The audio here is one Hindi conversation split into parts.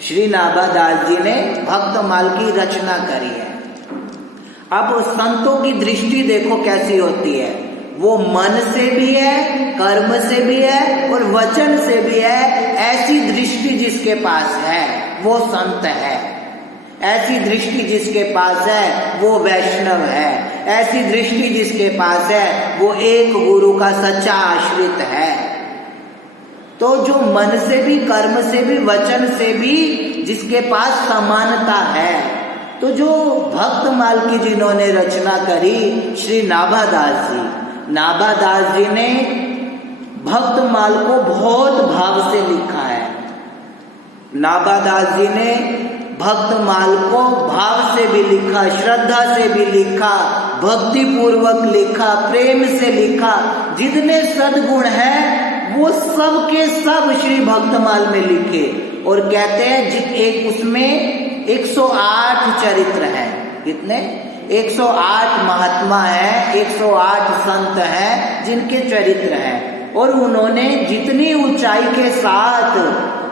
श्री नाभादास जी ने भक्तमाल की रचना करी है। अब संतों की दृष्टि देखो कैसी होती है, वो मन से भी है, कर्म से भी है और वचन से भी है। ऐसी दृष्टि जिसके पास है वो संत है, ऐसी दृष्टि जिसके पास है वो वैष्णव है, ऐसी दृष्टि जिसके पास है वो एक गुरु का सच्चा आश्रित है। तो जो मन से भी, कर्म से भी, वचन से भी जिसके पास समानता है, तो जो भक्तमाल की जिन्होंने रचना करी श्री नाभादास जी, नाभादास जी ने भक्तमाल को बहुत भाव से लिखा है। नाभादास जी ने भक्तमाल को भाव से भी लिखा, श्रद्धा से भी लिखा, भक्ति पूर्वक लिखा, प्रेम से लिखा। जितने सद्गुण हैं वो सब के सब श्री भक्तमाल में लिखे। और कहते हैं एक उसमें 108 चरित्र हैं। कितने? 108 महात्मा हैं, 108 संत हैं जिनके चरित्र हैं। और उन्होंने जितनी ऊंचाई के साथ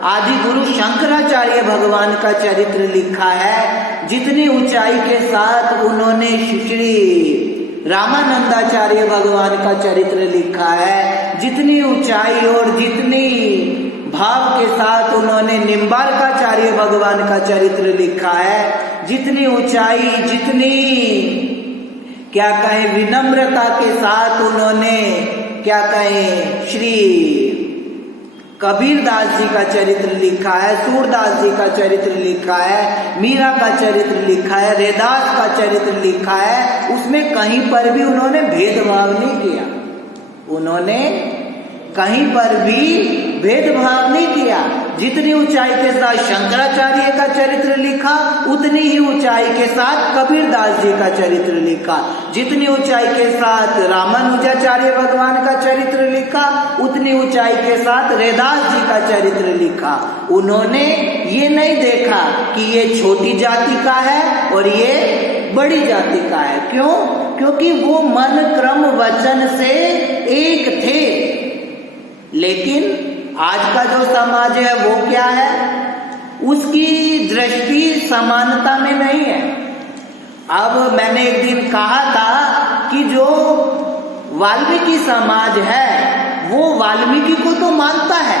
आदि गुरु शंकराचार्य भगवान का चरित्र लिखा है, जितनी ऊंचाई के साथ उन्होंने श्री रामानंदाचार्य भगवान का चरित्र लिखा है, जितनी ऊंचाई और जितनी भाव के साथ उन्होंने निम्बार्काचार्य भगवान का चरित्र लिखा है, जितनी ऊंचाई, जितनी क्या कहें विनम्रता के साथ उन्होंने क्या कहें श्री कबीरदास जी का चरित्र लिखा है, सूरदास जी का चरित्र लिखा है, मीरा का चरित्र लिखा है, रैदास का चरित्र लिखा है, उसमें कहीं पर भी उन्होंने भेदभाव नहीं किया। उन्होंने कहीं पर भी भेदभाव नहीं किया। जितनी ऊंचाई के साथ शंकराचार्य का चरित्र लिखा, उतनी ही ऊंचाई के साथ कबीरदास जी का चरित्र लिखा। जितनी ऊंचाई के साथ रामानुजाचार्य भगवान का चरित्र लिखा, उतनी ऊंचाई के साथ रैदास जी का चरित्र लिखा। उन्होंने ये नहीं देखा कि ये छोटी जाति का है और ये बड़ी जाति का है। क्यों? क्योंकि वो मन, क्रम, वचन से एक थे। लेकिन आज का जो समाज है वो क्या है? उसकी दृष्टि समानता में नहीं है। अब मैंने एक दिन कहा था कि जो वाल्मीकि समाज है वो वाल्मीकि को तो मानता है,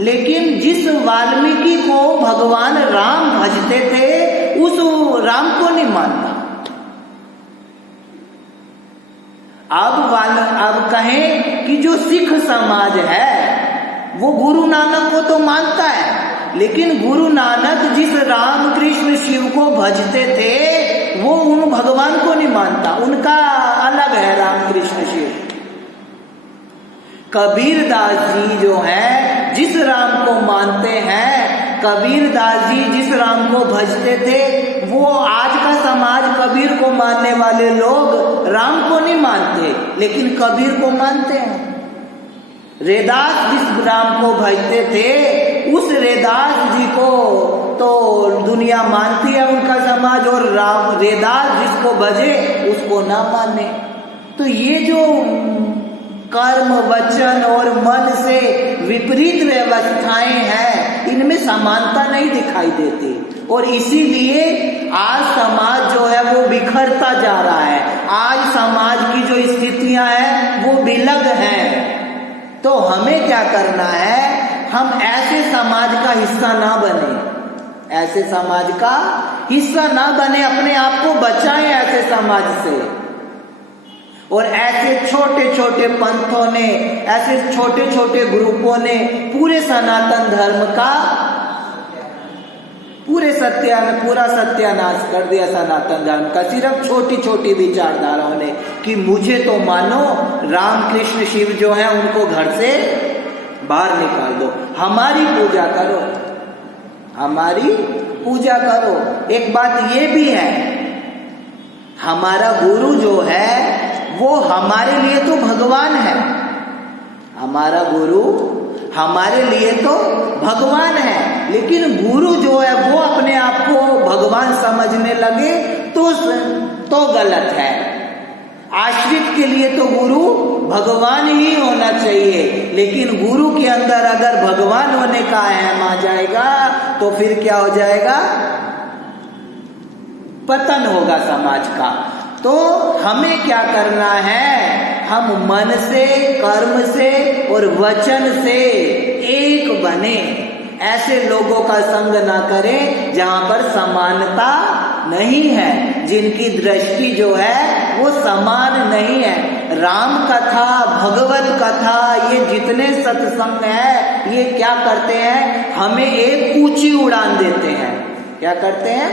लेकिन जिस वाल्मीकि को भगवान राम भजते थे उस राम को नहीं मानता। अब कहें कि जो सिख समाज है वो गुरु नानक को तो मानता है, लेकिन गुरु नानक जिस राम कृष्ण शिव को भजते थे वो उन भगवान को नहीं मानता। उनका अलग है राम कृष्ण शिव। कबीरदास जी जो है जिस राम को मानते हैं, कबीरदास जी जिस राम को भजते थे, वो आज का समाज कबीर को मानने वाले लोग राम को नहीं मानते, लेकिन कबीर को मानते हैं। रैदास जिस राम को भजते थे उस रैदास जी को तो दुनिया मानती है, उनका समाज, और राम रैदास जिसको भजे उसको ना माने। तो ये जो कर्म, वचन और मन से विपरीत व्यवस्थाएं हैं, इनमें समानता नहीं दिखाई देती। और इसीलिए आज समाज जो है वो बिखरता जा रहा है। आज समाज की जो स्थितियां हैं वो विलग हैं। तो हमें क्या करना है? हम ऐसे समाज का हिस्सा ना बने, ऐसे समाज का हिस्सा ना बने, अपने आप को बचाएं ऐसे समाज से। और ऐसे छोटे छोटे पंथों ने, ऐसे छोटे छोटे ग्रुपों ने पूरे सनातन धर्म का पूरा सत्यानाश कर दिया। सनातन धर्म का सिर्फ छोटी छोटी विचारधाराओं ने कि मुझे तो मानो राम कृष्ण शिव जो है उनको घर से बाहर निकाल दो, हमारी पूजा करो, हमारी पूजा करो। एक बात ये भी है, हमारा गुरु जो है वो हमारे लिए तो भगवान है। हमारा गुरु हमारे लिए तो भगवान है, लेकिन गुरु जो है वो अपने आप को भगवान समझने लगे तो गलत है। आश्रित के लिए तो गुरु भगवान ही होना चाहिए, लेकिन गुरु के अंदर अगर भगवान होने का अहम आ जाएगा तो फिर क्या हो जाएगा? पतन होगा समाज का। तो हमें क्या करना है? हम मन से, कर्म से और वचन से एक बने। ऐसे लोगों का संग ना करें जहां पर समानता नहीं है, जिनकी दृष्टि जो है वो समान नहीं है। राम कथा, भगवत कथा, ये जितने सत्संग है ये क्या करते हैं? हमें एक ऊंची उड़ान देते हैं। क्या करते हैं?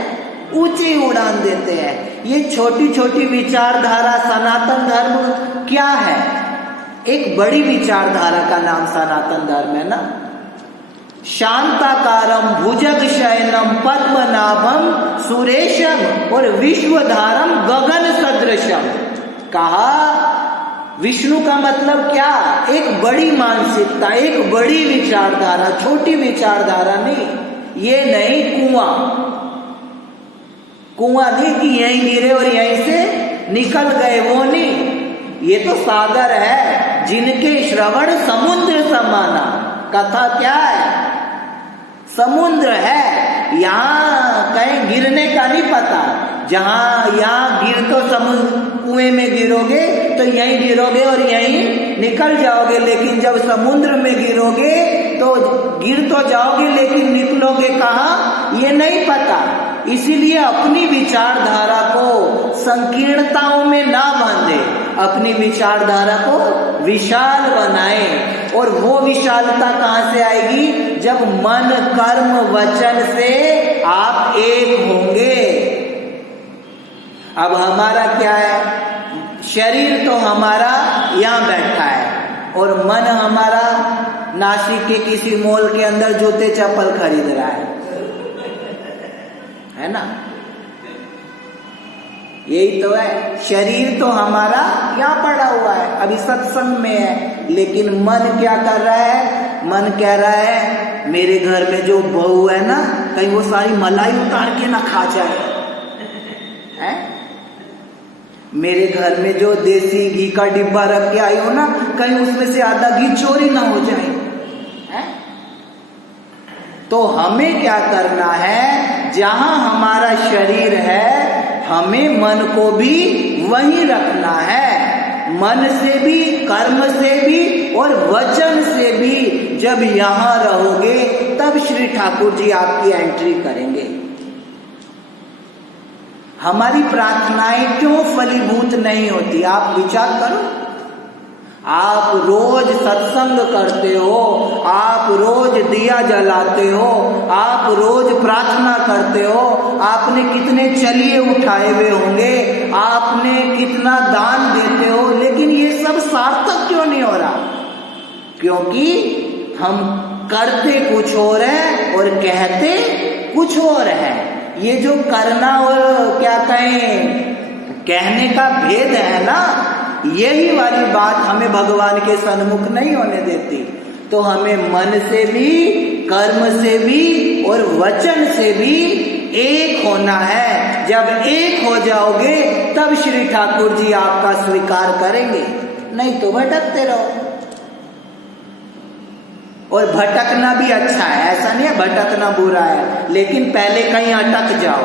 ऊंची उड़ान देते हैं। ये छोटी छोटी विचारधारा, सनातन धर्म क्या है? एक बड़ी विचारधारा का नाम सनातन धर्म है ना। शांताकारम भुजग शयनम पद्मनाभम सुरेशम और विश्वधारम गगन सदृशम। कहा विष्णु का मतलब क्या? एक बड़ी मानसिकता, एक बड़ी विचारधारा, छोटी विचारधारा नहीं। ये नहीं कुआं नहीं कि यहीं गिरे और यहीं से निकल गए, वो नहीं। ये तो सागर है जिनके श्रवण समुद्र समाना। कथा क्या है? समुद्र है। यहाँ कहीं गिरने का नहीं पता। जहां यहाँ गिर तो समुद्र, कुएं में गिरोगे तो यहीं गिरोगे और यहीं निकल जाओगे, लेकिन जब समुद्र में गिरोगे तो गिर तो जाओगे लेकिन निकलोगे कहाँ ये नहीं पता। इसीलिए अपनी विचारधारा को संकीर्णताओं में ना बांधे, अपनी विचारधारा को विशाल बनाए। और वो विशालता कहाँ से आएगी? जब मन, कर्म, वचन से आप एक होंगे। अब हमारा क्या है? शरीर तो हमारा यहाँ बैठा है और मन हमारा नासिक के किसी मॉल के अंदर जूते चप्पल खरीद रहा है ना। यही तो है। शरीर तो हमारा यहाँ पड़ा हुआ है, अभी सत्संग में है, लेकिन मन क्या कर रहा है? मन कह रहा है मेरे घर में जो बहू है ना, कहीं वो सारी मलाई उतार के ना खा जाए है? मेरे घर में जो देसी घी का डिब्बा रख के आई हो ना, कहीं उसमें से आधा घी चोरी ना हो जाए है? तो हमें क्या करना है? जहां हमारा शरीर है हमें मन को भी वहीं रखना है। मन से भी, कर्म से भी और वचन से भी जब यहां रहोगे तब श्री ठाकुर जी आपकी एंट्री करेंगे। हमारी प्रार्थनाएं क्यों फलीभूत नहीं होती? आप विचार करो। आप रोज सत्संग करते हो, आप रोज दिया जलाते हो, आप रोज प्रार्थना करते हो, आपने कितने चलिए उठाए हुए होंगे, आपने कितना दान देते हो, लेकिन ये सब सार्थक क्यों नहीं हो रहा? क्योंकि हम करते कुछ और है और कहते कुछ और है। ये जो करना और क्या कहें कहने का भेद है ना, यही वाली बात हमें भगवान के सन्मुख नहीं होने देती। तो हमें मन से भी, कर्म से भी और वचन से भी एक होना है। जब एक हो जाओगे तब श्री ठाकुर जी आपका स्वीकार करेंगे, नहीं तो भटकते रहो। और भटकना भी अच्छा है, ऐसा नहीं है भटकना बुरा है, लेकिन पहले कहीं अटक जाओ,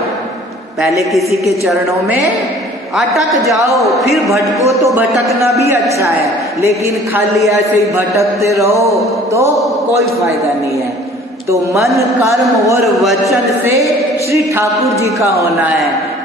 पहले किसी के चरणों में अटक जाओ, फिर भटको तो भटकना भी अच्छा है। लेकिन खाली ऐसे ही भटकते रहो तो कोई फायदा नहीं है। तो मन, कर्म और वचन से श्री ठाकुर जी का होना है।